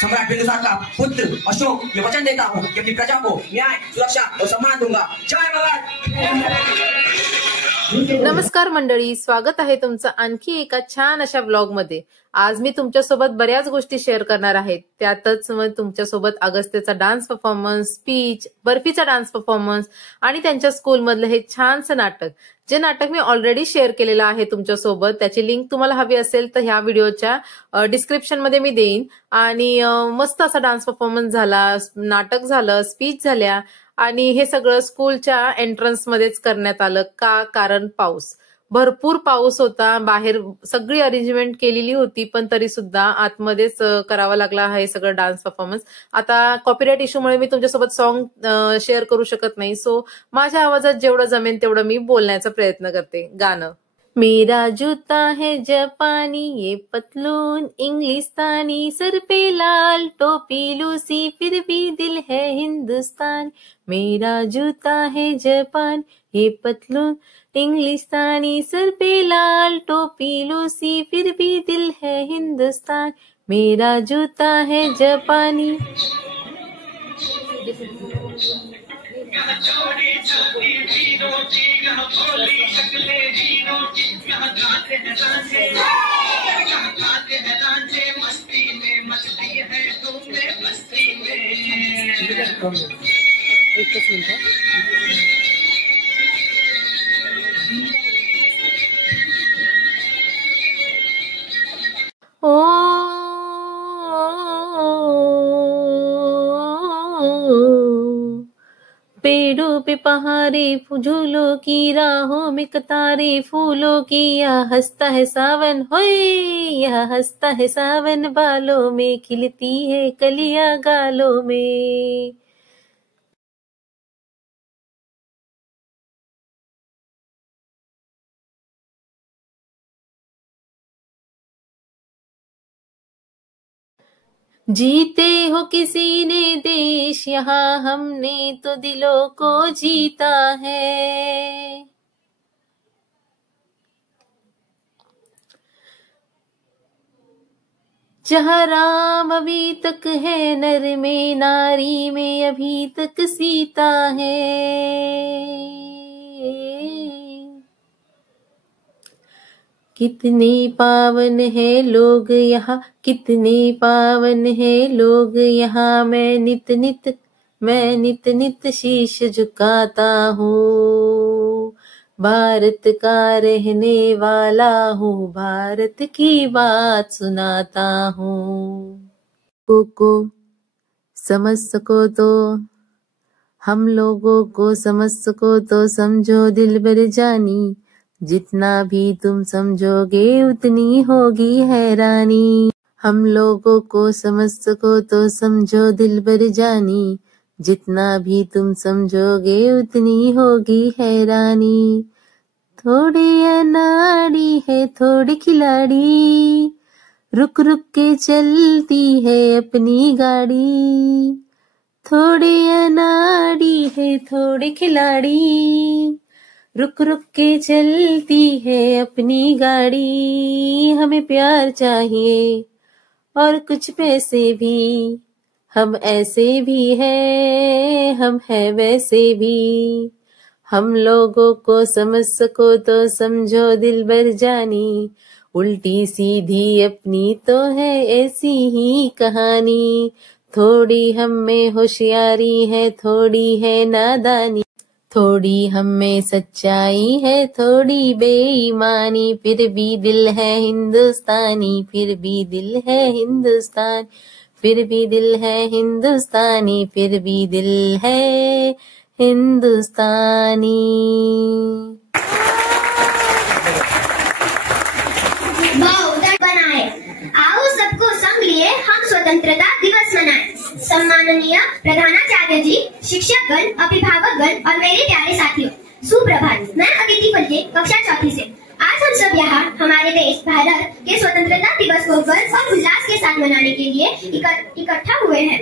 सम्राट बिंदुसार का पुत्र अशोक ये वचन देता हूँ कि अपनी प्रजा को न्याय, सुरक्षा और सम्मान दूंगा। जय भारत। नमस्कार मंडळी, स्वागत आहे तुमचं आणखी एका छान अशा व्लॉग मध्ये। आज मी तुमच्यासोबत बऱ्याच गोष्टी शेअर करणार आहे। त्यातच मग तुमच्यासोबत अगस्त्यचा डान्स परफॉर्मन्स, स्पीच, बर्फीचा डान्स परफॉर्मन्स आणि त्यांच्या स्कूल मधलं हे छानसं नाटक, जे नाटक मी ऑलरेडी शेअर केलेलं आहे तुमच्यासोबत। त्याची लिंक तुम्हाला हवी असेल तर ह्या व्हिडिओच्या डिस्क्रिप्शन मध्ये मी देईन। आणि मस्त असा डान्स परफॉर्मन्स झाला, नाटक झालं, स्पीच झाल्या आणि हे सगळं स्कूलच्या एंट्रन्स मध्येच करण्यात आलं। कारण पाऊस, भरपूर पाऊस होता, बाहेर सगळी अरेंजमेंट केलेली होती पण तरी सुद्धा आतमध्येच करावा लागला हे सगळं डान्स परफॉर्मन्स। आता कॉपीराइट इश्यूमुळे मी तुमच्यासोबत सॉन्ग शेअर करू शकत नाही, सो माझ्या आवाजात जेवढं जमेल तेवढं मी बोलण्याचा प्रयत्न करते। गाणं। मेरा जूता है जापानी, ये पतलून इंग्लिस्तानी, सर पे लाल टोपी लूसी, फिर भी दिल है हिंदुस्तान। मेरा जूता है जापान, ये पतलून इंग्लिस्तानी, सर पे लाल टोपी लूसी, फिर भी दिल है हिंदुस्तान। मेरा जूता है जापानी। पेड़ों पे पहाड़े, झूलों की राहों में कतारे फूलों की, यहाँ हंसता है सावन, होए यहाँ हंसता है सावन, बालों में खिलती है कलियां गालों में। जीते हो किसी ने देश, यहाँ हमने तो दिलों को जीता है। जहाँ राम अभी तक है, नर में नारी में अभी तक सीता है। कितने पावन है लोग यहाँ, कितने पावन है लोग यहाँ, मैं नित नित शीश झुकाता हूँ। भारत का रहने वाला हूँ, भारत की बात सुनाता हूँ। को समझ सको तो, हम लोगों को समझ सको तो समझो दिलबर जानी, जितना भी तुम समझोगे उतनी होगी हैरानी। हम लोगों को समझ सको तो समझो दिलबर जानी, जितना भी तुम समझोगे उतनी होगी हैरानी। थोड़ी अनाड़ी है थोड़ी खिलाड़ी, रुक रुक के चलती है अपनी गाड़ी। थोड़ी अनाड़ी है थोड़ी खिलाड़ी, रुक रुक के चलती है अपनी गाड़ी। हमें प्यार चाहिए और कुछ पैसे भी, हम ऐसे भी हैं, हम है वैसे भी। हम लोगों को समझ सको तो समझो दिलबर जानी, उल्टी सीधी अपनी तो है ऐसी ही कहानी। थोड़ी हम में होशियारी है, थोड़ी है नादानी, थोड़ी हम में सच्चाई है, थोड़ी बेईमानी, फिर भी दिल है हिंदुस्तानी, फिर भी दिल है हिंदुस्तान, फिर भी दिल है हिंदुस्तानी, फिर भी दिल है हिंदुस्तानी। बना है, आओ सबको संग लिए हम स्वतंत्रता दिवस मनाएं। सम्माननीय प्रधानाचार्य जी, शिक्षकगण, अभिभावकगण और मेरे प्यारे साथियों, सुप्रभात। मैं अदिति फलके, कक्षा चौथी से। आज हम सब यहाँ हमारे देश भारत के स्वतंत्रता दिवस को गर्व और उल्लास के साथ मनाने के लिए इकट्ठा हुए हैं।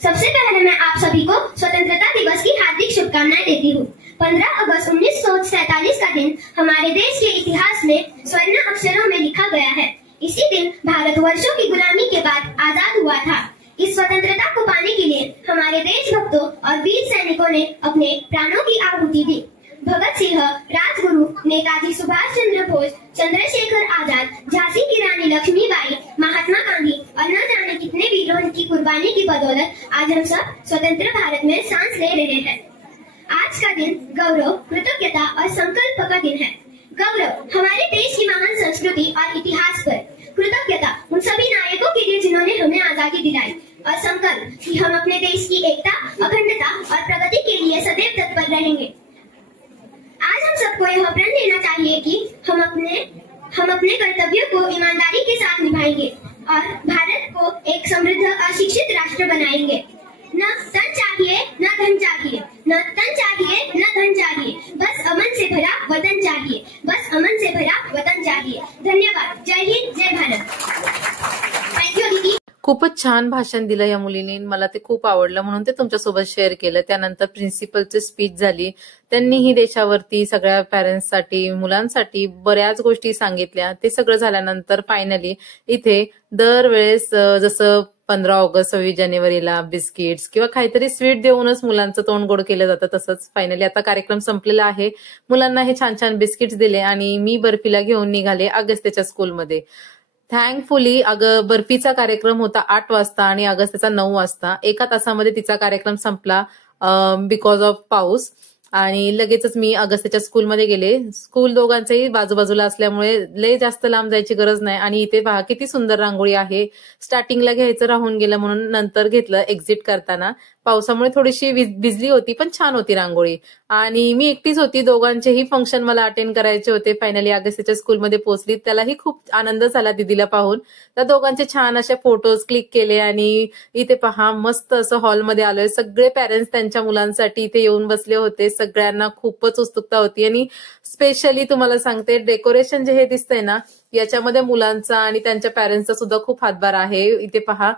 सबसे पहले मैं आप सभी को स्वतंत्रता दिवस की हार्दिक शुभकामनाएं देती हूँ। 15 अगस्त 1947 का दिन हमारे देश के इतिहास में स्वर्ण अक्षरों में लिखा गया है। इसी दिन भारत वर्षों की गुलामी के बाद आजाद हुआ था। इस स्वतंत्रता को पाने के लिए हमारे देशभक्तों और वीर सैनिकों ने अपने प्राणों की आहुति दी। भगत सिंह, राजगुरु, नेताजी सुभाष चंद्र बोस, चंद्रशेखर आजाद, झांसी की रानी लक्ष्मीबाई, महात्मा गांधी और न जाने कितने वीरों की कुर्बानी की बदौलत आज हम सब स्वतंत्र भारत में सांस ले रहे हैं। आज का दिन गौरव, कृतज्ञता और संकल्प का दिन है। गौरव हमारे देश की महान संस्कृति और इतिहास पर, कृतज्ञता उन सभी नायकों के लिए जिन्होंने हमें आजादी दिलाई, और संकल्प कि हम अपने देश की एकता, अखंडता और प्रगति के लिए सदैव तत्पर रहेंगे। आज हम सबको यह प्रण लेना चाहिए कि हम अपने कर्तव्यों को ईमानदारी के साथ निभाएंगे और भारत को एक समृद्ध और शिक्षित राष्ट्र बनाएंगे। न तन चाहिए, न धन चाहिए, न तन चाहिए, न धन चाहिए, बस अमन से भरा वतन चाहिए, बस अमन से भरा वतन चाहिए। धन्यवाद। जय हिंद, जय भारत। थँक यू दीदी। खूपच छान भाषण दिलं या मुलीने, मला ते खूप आवडलं म्हणून ते तुमच्यासोबत शेअर केलं. त्यानंतर प्रिन्सिपलची स्पीच झाली, त्यांनीही देशावरती सगळ्या पॅरेंट्ससाठी, मुलांसाठी बऱ्याच गोष्टी सांगितल्या. ते सगळं झाल्यानंतर फायनली इथे दरवेळेस जसं 15 ऑगस्ट 26 जानेवारीला बिस्किट्स किंवा काहीतरी स्वीट देऊनच मुलांचं तोंड गोड केलं जातं, तसंच फायनली आता कार्यक्रम संपलेला आहे. मुलांना हे छान छान बिस्किट्स दिले आणि मी बर्फीला घेऊन निघाले अगस्त्याच्या स्कूलमध्ये. थँकफुली बर्फीचा कार्यक्रम होता 8 वाजता आणि अगस्त्याचा 9 वाजता. 1 तासामध्ये तिचा कार्यक्रम संपला बिकॉज ऑफ पाऊस. आणि लगेचच मी अगस्त्याच्या स्कूलमध्ये गेले. स्कूल दोघांचेही बाजूबाजूला असल्यामुळे लय जास्त लांब जायची गरज नाही. आणि इथे पहा किती सुंदर रांगोळी आहे. स्टार्टिंगला घ्यायचं राहून गेलं म्हणून नंतर घेतलं एक्झिट करताना. पावसामुळे थोडीशी भिजली होती पण छान होती रांगोळी. आणि मी एकटीच होती, दोघांचेही फंक्शन मला अटेंड करायचे होते. फायनली अगस्त्याच्या स्कूलमध्ये पोहोचली. त्यालाही खूप आनंद झाला दीदीला पाहून. त्या दोघांचे छान असे फोटोज क्लिक केले आणि इथे पहा मस्त असं हॉलमध्ये आलोय. सगळे पॅरेंट्स त्यांच्या मुलांसाठी इथे येऊन बसले होते. सगळ्यांना खूपच उत्सुकता होती. आणि स्पेशली तुम्हाला सांगते, डेकोरेशन जे हे दिसतंय ना, याच्यामध्ये मुलांचा आणि त्यांच्या पॅरेंट्सचा सुद्धा खूप हातभार आहे. इथे पहा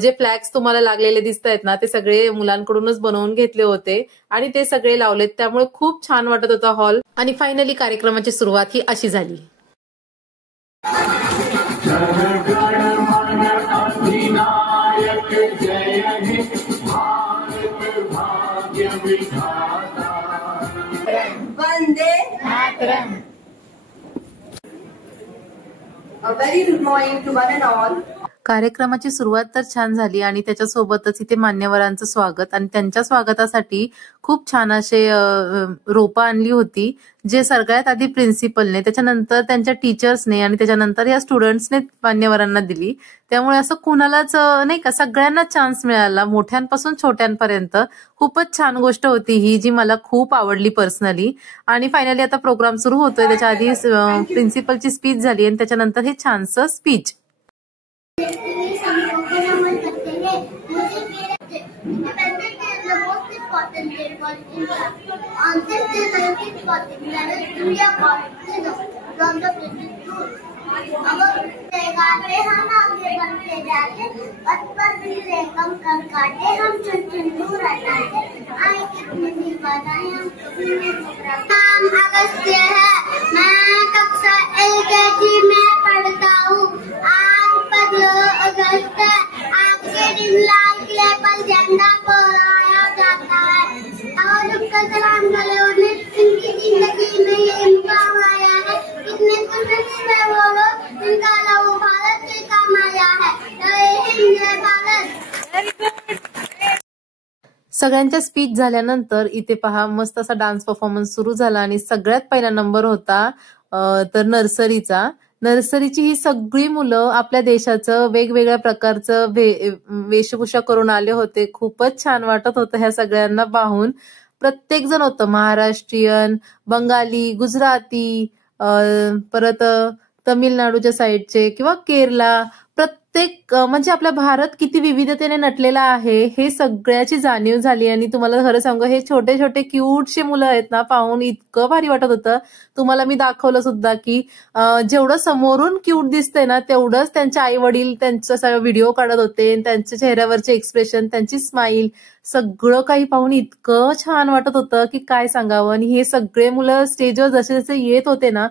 जे फ्लॅग्स तुम्हाला लागलेले दिसत आहेत ना, ते सगळे मुलांकडूनच बनवून घेतले होते आणि ते सगळे लावलेत. त्यामुळे खूप छान वाटत होता हॉल. आणि फायनली कार्यक्रमाची सुरुवात ही अशी झाली. Vande Mataram. A very good morning to one and all. कार्यक्रमाची सुरुवात तर छान झाली आणि त्याच्यासोबतच इथे मान्यवरांचं स्वागत आणि त्यांच्या स्वागतासाठी खूप छान असे रोपं आणली होती, जे सगळ्यात आधी प्रिन्सिपलने, त्याच्यानंतर त्यांच्या टीचर्सने आणि त्याच्यानंतर या स्टुडंट्सने मान्यवरांना दिली. त्यामुळे असं कुणालाच नाही का, सगळ्यांना चान्स मिळाला, मोठ्यांपासून छोट्यांपर्यंत. खूपच छान गोष्ट होती ही, जी मला खूप आवडली पर्सनली. आणि फायनली आता प्रोग्राम सुरू होतोय. त्याच्या आधी प्रिन्सिपलची स्पीच झाली आणि त्याच्यानंतर हे छानसं speech. On this day, 1947, India got freedom from the British rule. अब गाते हम आगे बढ़ते जाते, पथ पर बिखरे कम कर काटे, हम चुन चुन दूर हटाते, आए कितने भी बधाई हम कभी नहीं घबराते. नाम अगस्त्य है, मैं कक्षा LKG में पढ़ता हूँ. आज 15 अगस्त है, आज के दिन लाल किले पर झंडा फहराया जाता है. और उनका सलाम गले उन्हें इनकी जिंदगी में ये मुकाम आया है. कितने खुशनसीब है वो लोग जिनका लहू भारत के काम आया है. जय हिंद, जय भारत. सगळ्यांच्या स्पीच झाल्यानंतर इथे पहा मस्त असा डान्स परफॉर्मन्स सुरू झाला आणि सगळ्यात पहिला नंबर होता तर नर्सरीचा. नर्सरीची ही सगळी मुलं आपल्या देशाचं वेगवेगळ्या प्रकारचं वेशभूषा करून आले होते. खूपच छान वाटत होतं ह्या सगळ्यांना पाहून. प्रत्येक जण होतं, महाराष्ट्रीयन, बंगाली, गुजराती, परत तमिळनाडूच्या साईडचे किंवा केरला. प्रत्येक म्हणजे आपला भारत किती विविधतेने नटलेला आहे हे सगळ्याची जाणीव झाली. आणि तुम्हाला खरं सांगू, हे छोटे छोटे क्यूटशे मुलं आहेत ना, पाहून इतकं भारी वाटत होतं. तुम्हाला मी दाखवलं सुद्धा की जेवढं समोरून क्यूट दिसतंय ना, तेवढंच त्यांचे आई वडील त्यांचा सगळा व्हिडिओ काढत होते. त्यांच्या चेहऱ्यावरचे एक्सप्रेशन, त्यांची स्माईल, सगळं काही पाहून इतकं छान वाटत होतं की काय सांगावं. आणि हे सगळे मुलं स्टेजवर जसे जसे येत होते ना,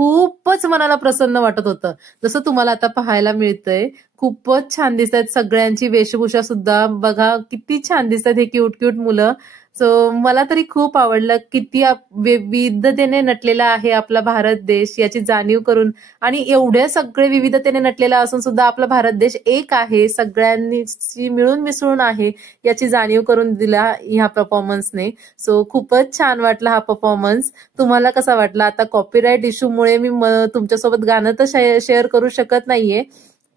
खूपच मनाला प्रसन्न वाटत होतं. जसं तुम्हाला आता पाहायला मिळतंय, खूपच छान दिसत आहेत. सगळ्यांची वेशभूषा सुद्धा बघा किती छान दिसतात हे क्यूट क्यूट मुलं. सो मला तरी खूप आवडलं. किती विविधतेने नटलेला आहे आपला भारत देश याची जाणीव करून, आणि एवढ्या सगळे विविधतेने नटलेला असून सुद्धा आपला भारत देश एक आहे, सगळ्यांनी मिळून मिसळून आहे याची जाणीव करून दिला ह्या परफॉर्मन्सने. सो खूपच छान वाटला हा परफॉर्मन्स. तुम्हाला कसा वाटला? आता कॉपीराईट इश्यूमुळे मी तुमच्यासोबत गाणं तर शेअर करू शकत नाहीये,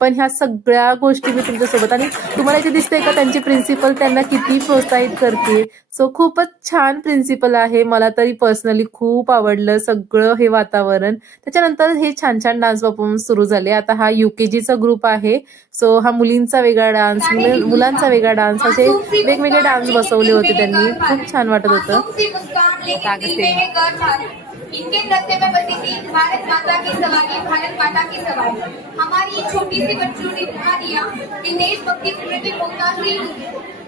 पण ह्या सगळ्या गोष्टी मी तुमच्यासोबत, आणि तुम्हाला इथे दिसतंय का त्यांची प्रिन्सिपल त्यांना किती प्रोत्साहित करते. सो खूपच छान प्रिन्सिपल आहे. मला तरी पर्सनली खूप आवडलं सगळं हे वातावरण. त्याच्यानंतर हे छान छान डान्स परफॉर्मन्स सुरू झाले. आता हा UKGचा ग्रुप आहे. सो हा मुलींचा वेगळा डान्स, मुलांचा वेगळा डान्स, असे वेगवेगळे डान्स बसवले होते त्यांनी. खूप छान वाटत होतं. इनके नृत्य में बसी थी भारत माता की सवारी, भारत माता की सवारी। हमारी छोटी सी बच्चों ने दिखा दिया कि देशभक्ति प्रति मोहताज हुई।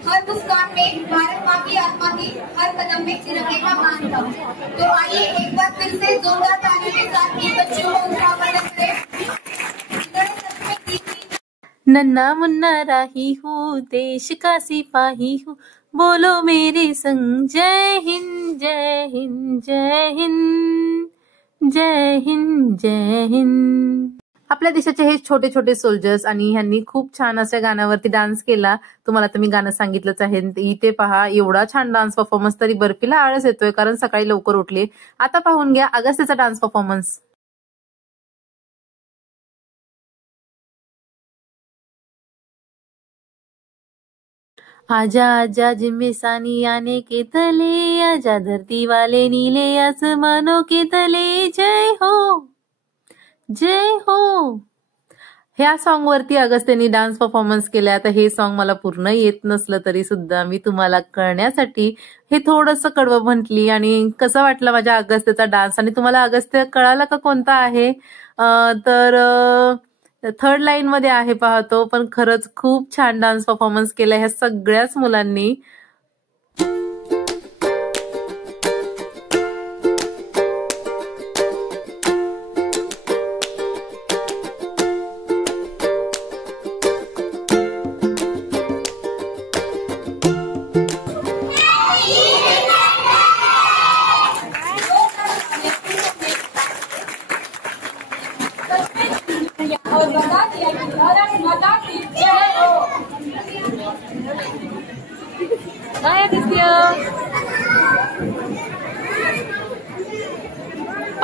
हर मुस्कान में भारत माँ की आत्मा थी, हर कदम में तिरंगे का मान था। तो आइए एक बार फिर से जोरदार तालियों के साथ इन बच्चों को उत्साहवर्धन करें। नन्ना मुन्ना राही हूँ, देश का सिपाही हूँ, बोलो मेरे संग, जय हिंद जय हिंद जय हिंद जय हिंद जय हिंद. आपल्या देशाचे हे छोटे छोटे सोल्जर्स, आणि ह्यांनी खूप छान अशा गाण्यावरती डान्स केला. तुम्हाला तर मी गाणं सांगितलंच आहे. इथे पहा एवढा छान डान्स परफॉर्मन्स, तरी बर्फीला आळस येतोय कारण सकाळी लवकर उठले. आता पाहून घ्या अगस्त्यचा डान्स परफॉर्मन्स. आजा आजा जिम्मे सानी आने के तले, आजा धरती वाले नीले आसमानों के तले, जय हो जय हो. ह्या सॉन्ग वरती अगस्त्यनी डान्स परफॉर्मन्स केलाय. आता हे सॉन्ग मला पूर्ण येत नसलं तरी सुद्धा मी तुम्हाला कळण्यासाठी हे थोडंसं कडवं म्हटली. आणि कसं वाटलं माझ्या अगस्त्यचा डान्स, आणि तुम्हाला अगस्त्य कळाला का कोणता आहे? तर थर्ड लाईन मध्ये आहे पाहतो. पण खरंच खूप छान डान्स परफॉर्मन्स केला ह्या सगळ्याच मुलांनी.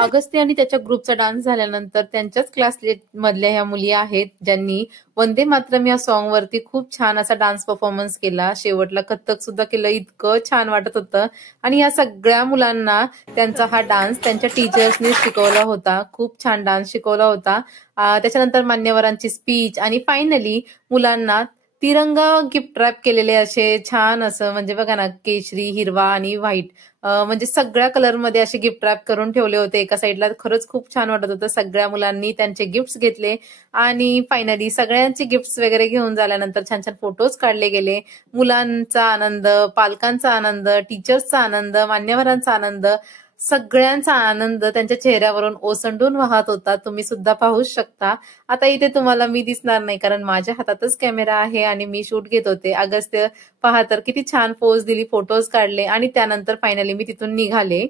अगस्त्य आणि त्याच्या ग्रुपचा डान्स झाल्यानंतर त्यांच्याच क्लास मधल्या ह्या मुली आहेत ज्यांनी वंदे मातरम या सॉन्ग वरती खूप छान असा डान्स परफॉर्मन्स केला. शेवटला कथ्थक सुद्धा केलं. इतकं छान वाटत होतं. आणि या सगळ्या मुलांना त्यांचा हा डान्स त्यांच्या टीचर्सनी शिकवला होता. खूप छान डान्स शिकवला होता. त्याच्यानंतर मान्यवरांची स्पीच, आणि फायनली मुलांना तिरंगा गिफ्ट रॅप केलेले असे छान असं, म्हणजे बघा ना, केशरी, हिरवा आणि व्हाईट, म्हणजे सगळ्या कलर मध्ये असे गिफ्ट रॅप करून ठेवले होते एका साईडला. खरंच खूप छान वाटत होतं. सगळ्या मुलांनी त्यांचे गिफ्ट्स घेतले, आणि फायनली सगळ्यांचे गिफ्ट्स वगैरे घेऊन झाल्यानंतर छान छान फोटोज काढले गेले. मुलांचा आनंद, पालकांचा आनंद, टीचर्सचा आनंद, मान्यवरांचा आनंद, सगळ्यांचा आनंद त्यांच्या चेहऱ्यावरून ओसंडून वाहत होता. तुम्ही सुद्धा पाहू शकता. आता इथे तुम्हाला मी दिसणार नाही कारण माझ्या हातातच कॅमेरा आहे आणि मी शूट घेत होते. अगस्त्य पहा तर किती छान पोज दिली, फोटोज काढले, आणि त्यानंतर फायनली मी तिथून निघाले.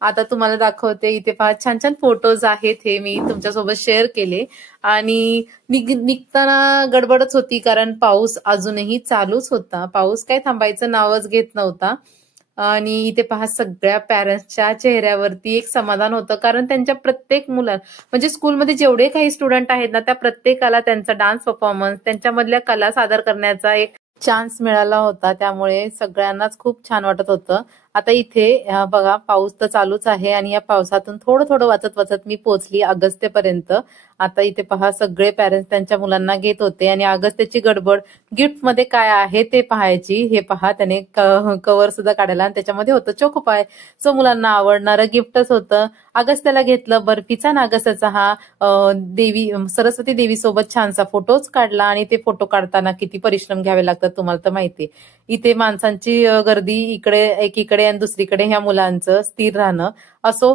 आता तुम्हाला दाखवते. इथे पहा छान छान फोटोज आहेत, हे मी तुमच्यासोबत शेअर केले. आणि निघताना गडबडच होती कारण पाऊस अजूनही चालूच होता. पाऊस काय थांबायचं नावच घेत नव्हता. आणि इथे पहा सगळ्या पॅरेंट्सच्या चेहऱ्यावरती एक समाधान होतं, कारण त्यांच्या प्रत्येक म्हणजे स्कूलमध्ये जेवढे काही स्टुडंट आहेत ना, त्या प्रत्येकाला त्यांचा डान्स परफॉर्मन्स, त्यांच्यामधल्या कला सादर करण्याचा एक चान्स मिळाला होता. त्यामुळे सगळ्यांनाच खूप छान वाटत होतं. आता इथे बघा पाऊस तर चालूच आहे, आणि या पावसातून थोडं थोडं वाचत वाचत मी पोहोचली अगस्त्यपर्यंत. आता इथे पहा सगळे पॅरेंट्स त्यांच्या मुलांना घेत होते, आणि अगस्त्यची गडबड गिफ्ट मध्ये काय आहे ते पाहायची. हे पहा त्याने कव्हर सुद्धा काढला, आणि त्याच्यामध्ये होतं चोकोपाय. सो मुलांना आवडणारं गिफ्टच होतं. अगस्त्याला घेतलं बर्फीचा, आणि अगस्त्याचा हा देवी सरस्वती देवी सोबत छानसा फोटोज काढला. आणि ते फोटो काढताना किती परिश्रम घ्यावे लागतात तुम्हाला तर माहितीये. इथे माणसांची गर्दी इकडे एकीकडे आणि दुसरीकडे ह्या मुलांचं स्थिर राहणं असो.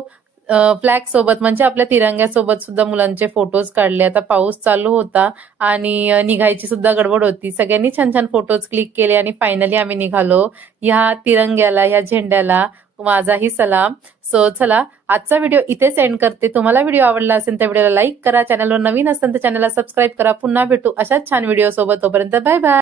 फ्लॅग सोबत म्हणजे आपल्या तिरंग्यासोबत सुद्धा मुलांचे फोटोज काढले. आता पाऊस चालू होता आणि निघायची सुद्धा गडबड होती. सगळ्यांनी छान छान फोटोज क्लिक केले आणि फायनली आम्ही निघालो. ह्या तिरंग्याला, ह्या झेंड्याला माझाही सलाम. सो चला, आजचा व्हिडिओ इथेच एंड करते. तुम्हाला व्हिडिओ आवडला असेल तर व्हिडिओला लाईक करा. चॅनलवर नवीन असेल तर चॅनलला सबस्क्राईब करा. पुन्हा भेटू अशाच छान व्हिडिओ सोबत. तोपर्यंत बाय बाय.